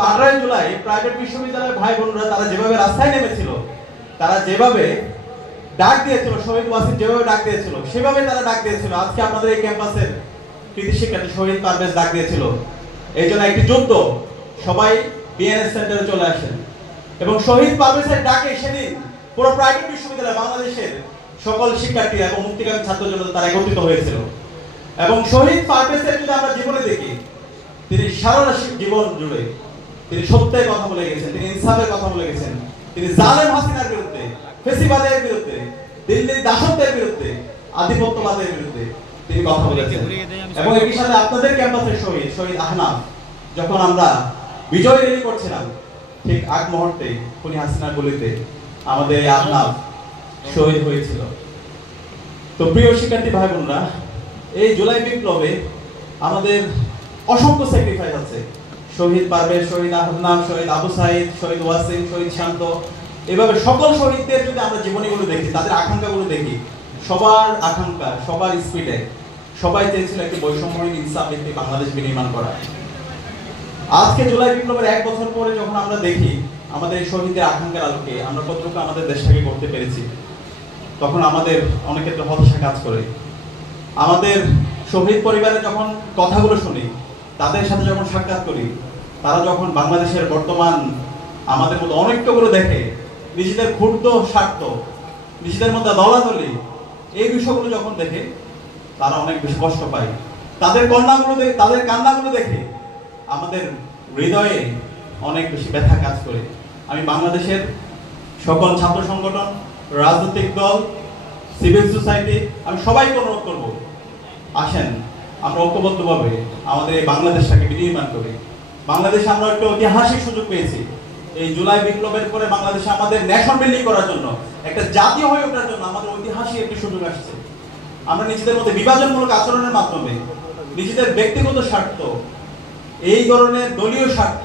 18 July private বিশ্ববিদ্যালয়ের ভাই বোনরা তারা যেভাবে রাস্তায় নেমেছিল, তারা যেভাবে ডাক দিয়েছিল, শহীদ ওয়াসিম যেভাবে ডাক দিয়েছিল সেভাবে তারা ডাক দিয়েছিল। আজকে আমাদের এই ক্যাম্পাসের কৃতি শিক্ষার্থী শহীদ পারভেজ ডাক দিয়েছিল, এই জন্য একটি যুদ্ধ, সবাই বিএনএস সেন্টারে চলে আসেন। এবং শহীদ পারভেজের ডাকে সেদিন পুরো প্রাইভেট বিশ্ববিদ্যালয় বাংলাদেশের সকল শিক্ষার্থী এবং মুক্তিকামী ছাত্র জনতা তারা একত্রিত হয়েছিল। এবং শহীদ পারভেজের যদি আমরা জীবনে দেখি, তিনি সারা জীবন জুড়ে তিনি সত্যের কথা বলে গেছেন, তিনি ইনসাফের কথা বলে গেছেন, তিনি জালেম হাসিনার বিরুদ্ধে, ফেসিবাদের বিরুদ্ধে, দিল্লির দাসত্বের বিরুদ্ধে, আধিপত্যবাদের বিরুদ্ধে তিনি কথা বলেছেন। এবং একই সাথে আপনাদের ক্যাম্পাসের শহীদ আহনাফ, যখন আমরা বিজয় র্যালি করছিলাম ঠিক আগ মুহূর্তে খুনি হাসিনার গুলিতে আমাদের এই আহনাফ শহীদ হয়েছিল। তো প্রিয় শিক্ষার্থী ভাই বোনরা, এই জুলাই বিপ্লবে আমাদের অসংখ্য স্যাক্রিফাইস আছে। শহীদ পারভেজ, শহীদ আহনাফ, শহীদ আবু সাইদ, শহীদ ওয়াসিম, শহীদ শান্ত, এভাবে সকল শহীদদের যদি আমরা জীবনীগুলো দেখি, তাদের আকাঙ্ক্ষাগুলো দেখি, সবার আকাঙ্ক্ষা, সবার স্পিডে সবাই চেয়েছিল একটি বৈষম্যহীন ইনসাফ ভিত্তিক বাংলাদেশ বিনির্মাণ করা। আজকে জুলাই বিপ্লবের 1 বছর পরে যখন আমরা দেখি আমাদের এই শহীদদের আকাঙ্ক্ষার আলোকে আমরা কতটুকু আমাদের দেশটাকে করতে পেরেছি, তখন আমাদের অনেক ক্ষেত্রে হতাশা কাজ করে। আমাদের শহীদ পরিবারের যখন কথাগুলো শুনি, তাদের সাথে যখন সাক্ষাৎ করি, তারা যখন বাংলাদেশের বর্তমান আমাদের মধ্যে অনেকগুলো দেখে, নিজেদের ক্ষুদ্র স্বার্থ, নিজেদের মধ্যে দলাদলি, এই বিষয়গুলো যখন দেখে তারা অনেক বেশি কষ্ট পায়। তাদের কান্নাগুলো দেখে আমাদের হৃদয়ে অনেক বেশি ব্যথা কাজ করে। আমি বাংলাদেশের সকল ছাত্র সংগঠন, রাজনৈতিক দল, সিভিল সোসাইটি, আমি সবাইকে অনুরোধ করব, আসেন আমরা ঐক্যবদ্ধভাবে আমাদের এই বাংলাদেশটাকে বিনির্মাণ করি। বাংলাদেশে আমরা একটা ঐতিহাসিক সুযোগ পেয়েছি। এই জুলাই বিপ্লবের পরে বাংলাদেশে আমাদের ন্যাশন বিল্ডিং করার জন্য, একটা জাতীয় হয়ে ওঠার জন্য আমাদের ঐতিহাসিক একটি সুযোগ আসছে। আমরা নিজেদের মধ্যে বিভাজনমূলক আচরণের মাধ্যমে নিজেদের ব্যক্তিগত স্বার্থ, এই ধরনের দলীয় স্বার্থ,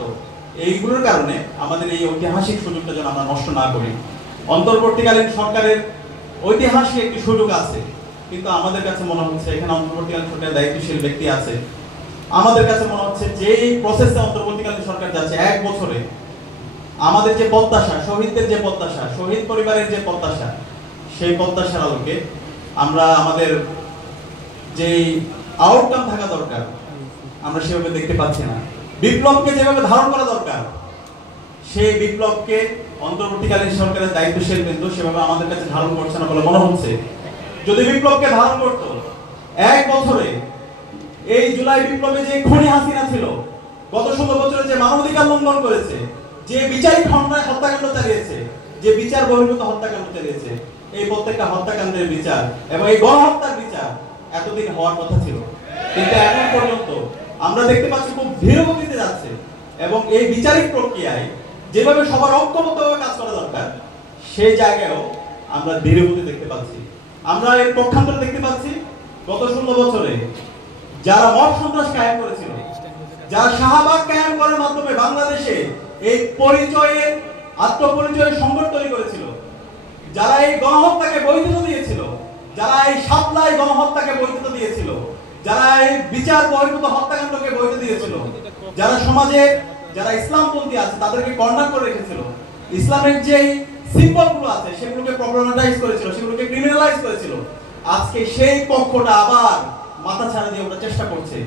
এইগুলোর কারণে আমাদের এই ঐতিহাসিক সুযোগটা যেন আমরা নষ্ট না করি। অন্তর্বর্তীকালীন সরকারের ঐতিহাসিক একটি সুযোগ আছে, কিন্তু আমাদের কাছে মনে হচ্ছে এখানে অন্তর্বর্তীকালীন সরকারের দায়িত্বশীল ব্যক্তি আছে, আমাদের কাছে মনে হচ্ছে যে এই প্রসেসে অন্তর্বর্তীকালীন সরকার যাচ্ছে 1 বছরে আমাদের যে প্রত্যাশা, শহীদদের যে প্রত্যাশা, শহীদ পরিবারের যে প্রত্যাশা, সেই প্রত্যাশার আলোকে আমরা আমাদের যে আউটকাম থাকা দরকার আমরা সেভাবে দেখতে পাচ্ছি না। বিপ্লবকে যেভাবে ধারণ করা দরকার, সেই বিপ্লবকে অন্তর্বর্তীকালীন সরকারের দায়িত্বশীল বিন্দু সেভাবে আমাদের কাছে ধারণ করছে না বলে মনে হচ্ছে। যদি বিপ্লবকে ধারণ করত, 1 বছরে এই জুলাই বিপ্লবে যে খুনি হাসিনা ছিল, গত 16 বছরে যে মানবাধিকার লঙ্ঘন করেছে, যে বিচারিক হত্যাকাণ্ড চালিয়েছে, যে বিচার বহির্ভূত হত্যাকাণ্ড চালিয়েছে, এই প্রত্যেকটা হত্যাকাণ্ডের বিচার এবং এই গণহত্যার বিচার এতদিন হওয়ার কথা ছিল, কিন্তু এখন পর্যন্ত আমরা দেখতে পাচ্ছি খুব ধীর গতিতে যাচ্ছে। এবং এই বিচারিক প্রক্রিয়ায় যেভাবে সবার ঐক্যবদ্ধভাবে কাজ করা দরকার, সেই জায়গায়ও আমরা ধীর গতি দেখতে পাচ্ছি। আমরা এর পক্ষান্তরে দেখতে পাচ্ছি গত 16 বছরে যারা মব সন্ত্রাস কায়েম করেছিল, যারা শাহবাগ কায়েম করার মাধ্যমে বাংলাদেশে এই পরিচয়ের আত্মপরিচয়ের সংকট তৈরি করেছিল, যারা এই গণহত্যাকে বৈধতা দিয়েছিল, যারা এই সাপ্লাই গণহত্যাকে বৈধতা দিয়েছিল, যারা এই বিচার বহির্ভূত হত্যাকাণ্ডকে বৈধতা দিয়েছিল, যারা সমাজে যারা ইসলামপন্থী আছে তাদেরকে কর্নার করে রেখেছিল, ইসলামের যে সিম্বলগুলো আছে সেগুলোকে প্রবলেমাটাইজ করেছিল, সেগুলোকে ক্রিমিনালাইজ করেছিল, আজকে সেই পক্ষটা আবার মাথা ছাড়া দিয়ে ওঠার চেষ্টা করছে।